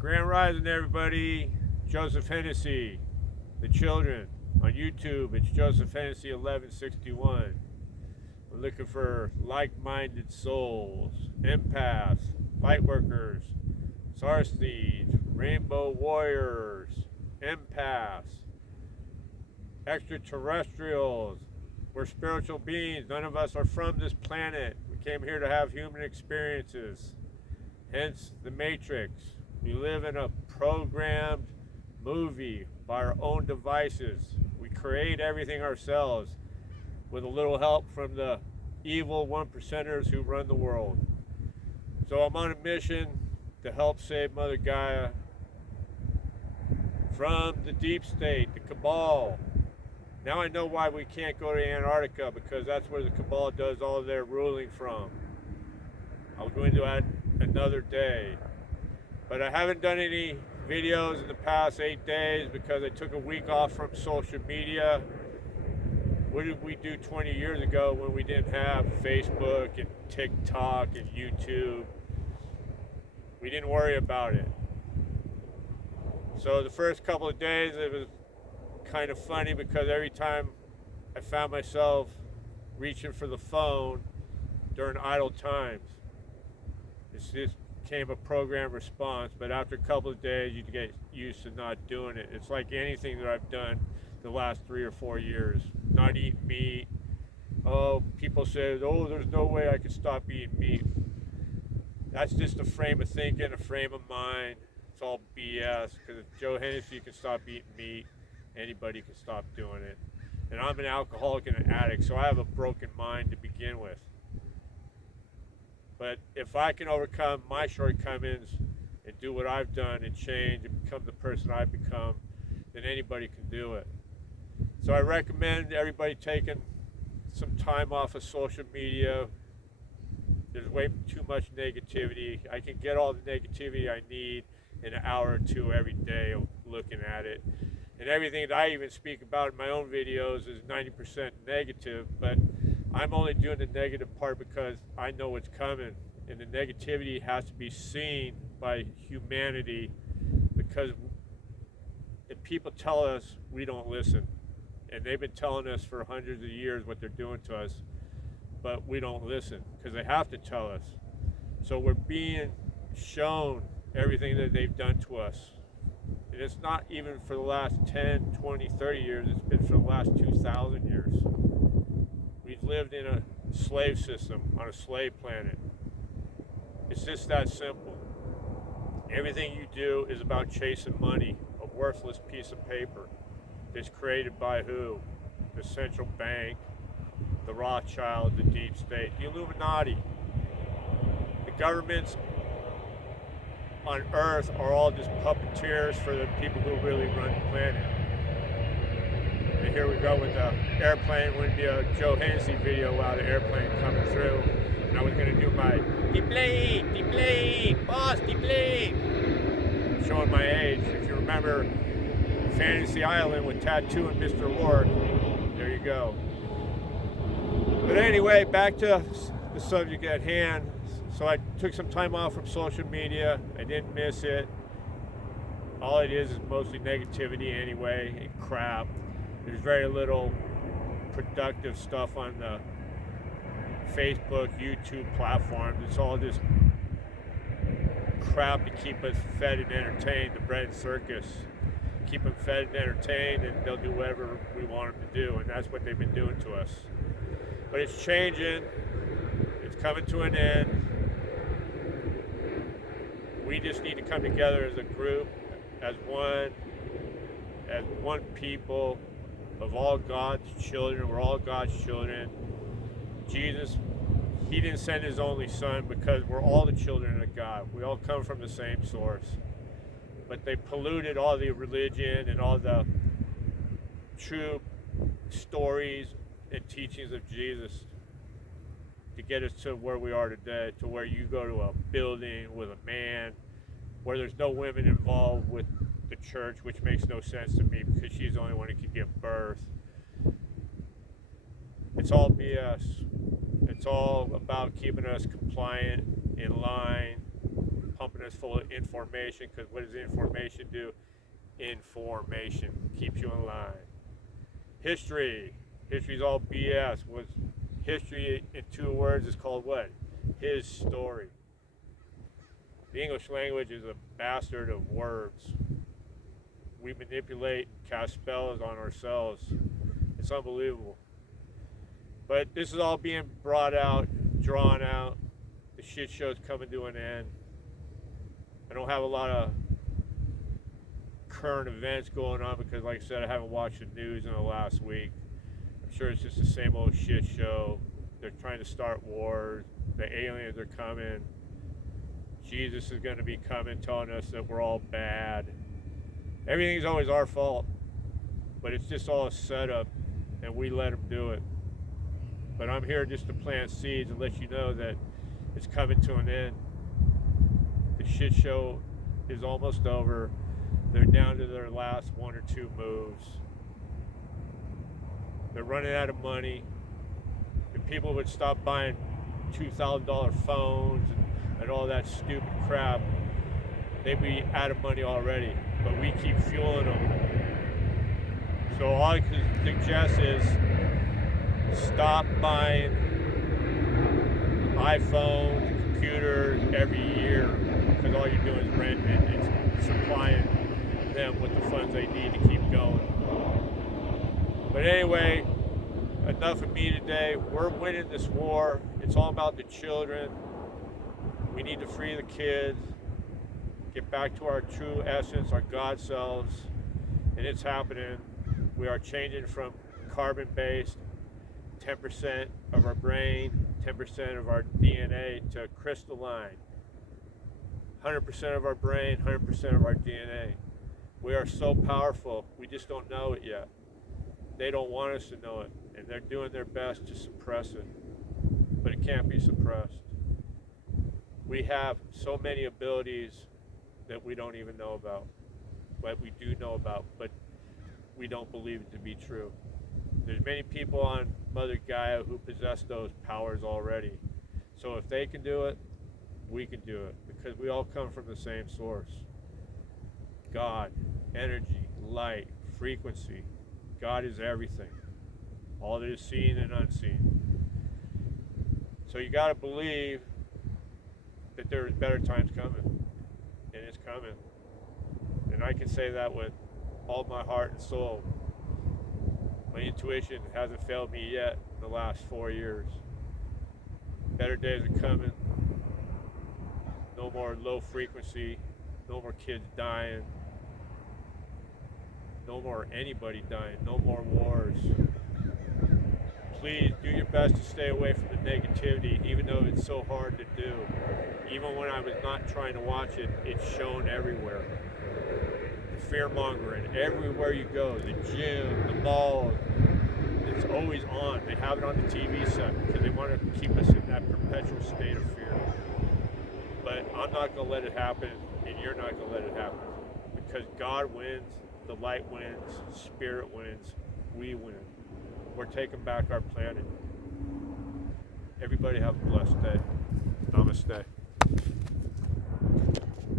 Grand Rising, everybody. Joseph Hennessy, the children. On YouTube, it's Joseph Hennessy 1161. We're looking for like-minded souls, empaths, lightworkers, Sarstheeds, rainbow warriors, empaths, extraterrestrials. We're spiritual beings. None of us are from this planet. We came here to have human experiences. Hence the Matrix. We live in a programmed movie by our own devices. We create everything ourselves with a little help from the evil one percenters who run the world. So I'm on a mission to help save Mother Gaia from the deep state, the cabal. Now I know why we can't go to Antarctica, because that's where the cabal does all their ruling from. I'll go into that another day. But I haven't done any videos in the past 8 days because I took a week off from social media. What did we do 20 years ago when we didn't have Facebook and TikTok and YouTube? We didn't worry about it. So the first couple of days it was kind of funny because every time I found myself reaching for the phone during idle times, it just became a programmed response. But after a couple of days, you get used to not doing it. It's like anything that I've done the last 3 or 4 years. Not eating meat. Oh, people say, oh, there's no way I could stop eating meat. That's just a frame of thinking, a frame of mind. It's all BS. Because if Joe Hennessy can stop eating meat, anybody can stop doing it. And I'm an alcoholic and an addict, so I have a broken mind to begin with. But if I can overcome my shortcomings and do what I've done and change and become the person I've become, then anybody can do it. So I recommend everybody taking some time off of social media. There's way too much negativity. I can get all the negativity I need in an hour or two every day looking at it. And everything that I even speak about in my own videos is 90% negative, but I'm only doing the negative part because I know what's coming. And the negativity has to be seen by humanity, because if people tell us, we don't listen. And they've been telling us for hundreds of years what they're doing to us, but we don't listen because they have to tell us. So we're being shown everything that they've done to us. And it's not even for the last 10, 20, 30 years, it's been for the last 2,000 years. We've lived in a slave system, on a slave planet. It's just that simple. Everything you do is about chasing money, a worthless piece of paper. It's created by who? The central bank, the Rothschild, the deep state, the Illuminati. The governments on Earth are all just puppeteers for the people who really run the planet. And here we go with the airplane. Wouldn't be a Joe Hennessy video without the airplane coming through. And I was going to do my deplane, boss, deplane. Showing my age. If you remember Fantasy Island with Tattoo and Mr. Lord, there you go. But anyway, back to the subject at hand. So I took some time off from social media. I didn't miss it. All it is mostly negativity anyway, and crap. There's very little productive stuff on the Facebook, YouTube platforms. It's all just crap to keep us fed and entertained, the bread circus. Keep them fed and entertained, and they'll do whatever we want them to do, and that's what they've been doing to us. But it's changing. It's coming to an end. We just need to come together as a group, as one people of all God's children. We're all God's children. Jesus, he didn't send his only son because we're all the children of God. We all come from the same source. But they polluted all the religion and all the true stories and teachings of Jesus to get us to where we are today, to where you go to a building with a man, where there's no women involved with the church, which makes no sense to me because she's the only one who can give birth. It's all BS. It's all about keeping us compliant, in line, pumping us is full of information, because what does information do? Information keeps you in line. History. History's all BS. What's history in 2 words is called what? His story. The English language is a bastard of words. We manipulate, cast spells on ourselves. It's unbelievable. But this is all being brought out, drawn out. The shit show's coming to an end. I don't have a lot of current events going on because, like I said, I haven't watched the news in the last week. I'm sure it's just the same old shit show. They're trying to start wars. The aliens are coming. Jesus is going to be coming, telling us that we're all bad. Everything's always our fault, but it's just all a setup, and we let them do it. But I'm here just to plant seeds and let you know that it's coming to an end. The shit show is almost over. They're down to their last 1 or 2 moves. They're running out of money. If people would stop buying $2,000 phones and all that stupid crap, they'd be out of money already. But we keep fueling them. So all I can suggest is stop buying iPhones, computers every year, because all you're doing is renting it and supplying them with the funds they need to keep going. But anyway, enough of me today. We're winning this war. It's all about the children. We need to free the kids, get back to our true essence, our God selves, and it's happening. We are changing from carbon-based, 10% of our brain, 10% of our DNA, to crystalline, 100% of our brain, 100% of our DNA. We are so powerful, we just don't know it yet. They don't want us to know it, and they're doing their best to suppress it, but it can't be suppressed. We have so many abilities that we don't even know about, but we do know about, but we don't believe it to be true. There's many people on Mother Gaia who possess those powers already. So if they can do it, we can do it, because we all come from the same source. God, energy, light, frequency. God is everything. All that is seen and unseen. So you got to believe that there's better times coming, and it's coming. And I can say that with all my heart and soul. My intuition hasn't failed me yet in the last 4 years. Better days are coming. No more low frequency. No more kids dying. No more anybody dying. No more wars. Please do your best to stay away from the negativity, even though it's so hard to do. Even when I was not trying to watch it, it's shown everywhere. The fear-mongering, everywhere you go, the gym, the mall, it's always on. They have it on the TV set because they want to keep us in that perpetual state of fear. But I'm not going to let it happen, and you're not going to let it happen. Because God wins, the light wins, spirit wins, we win. We're taking back our planet. Everybody have a blessed day. Namaste.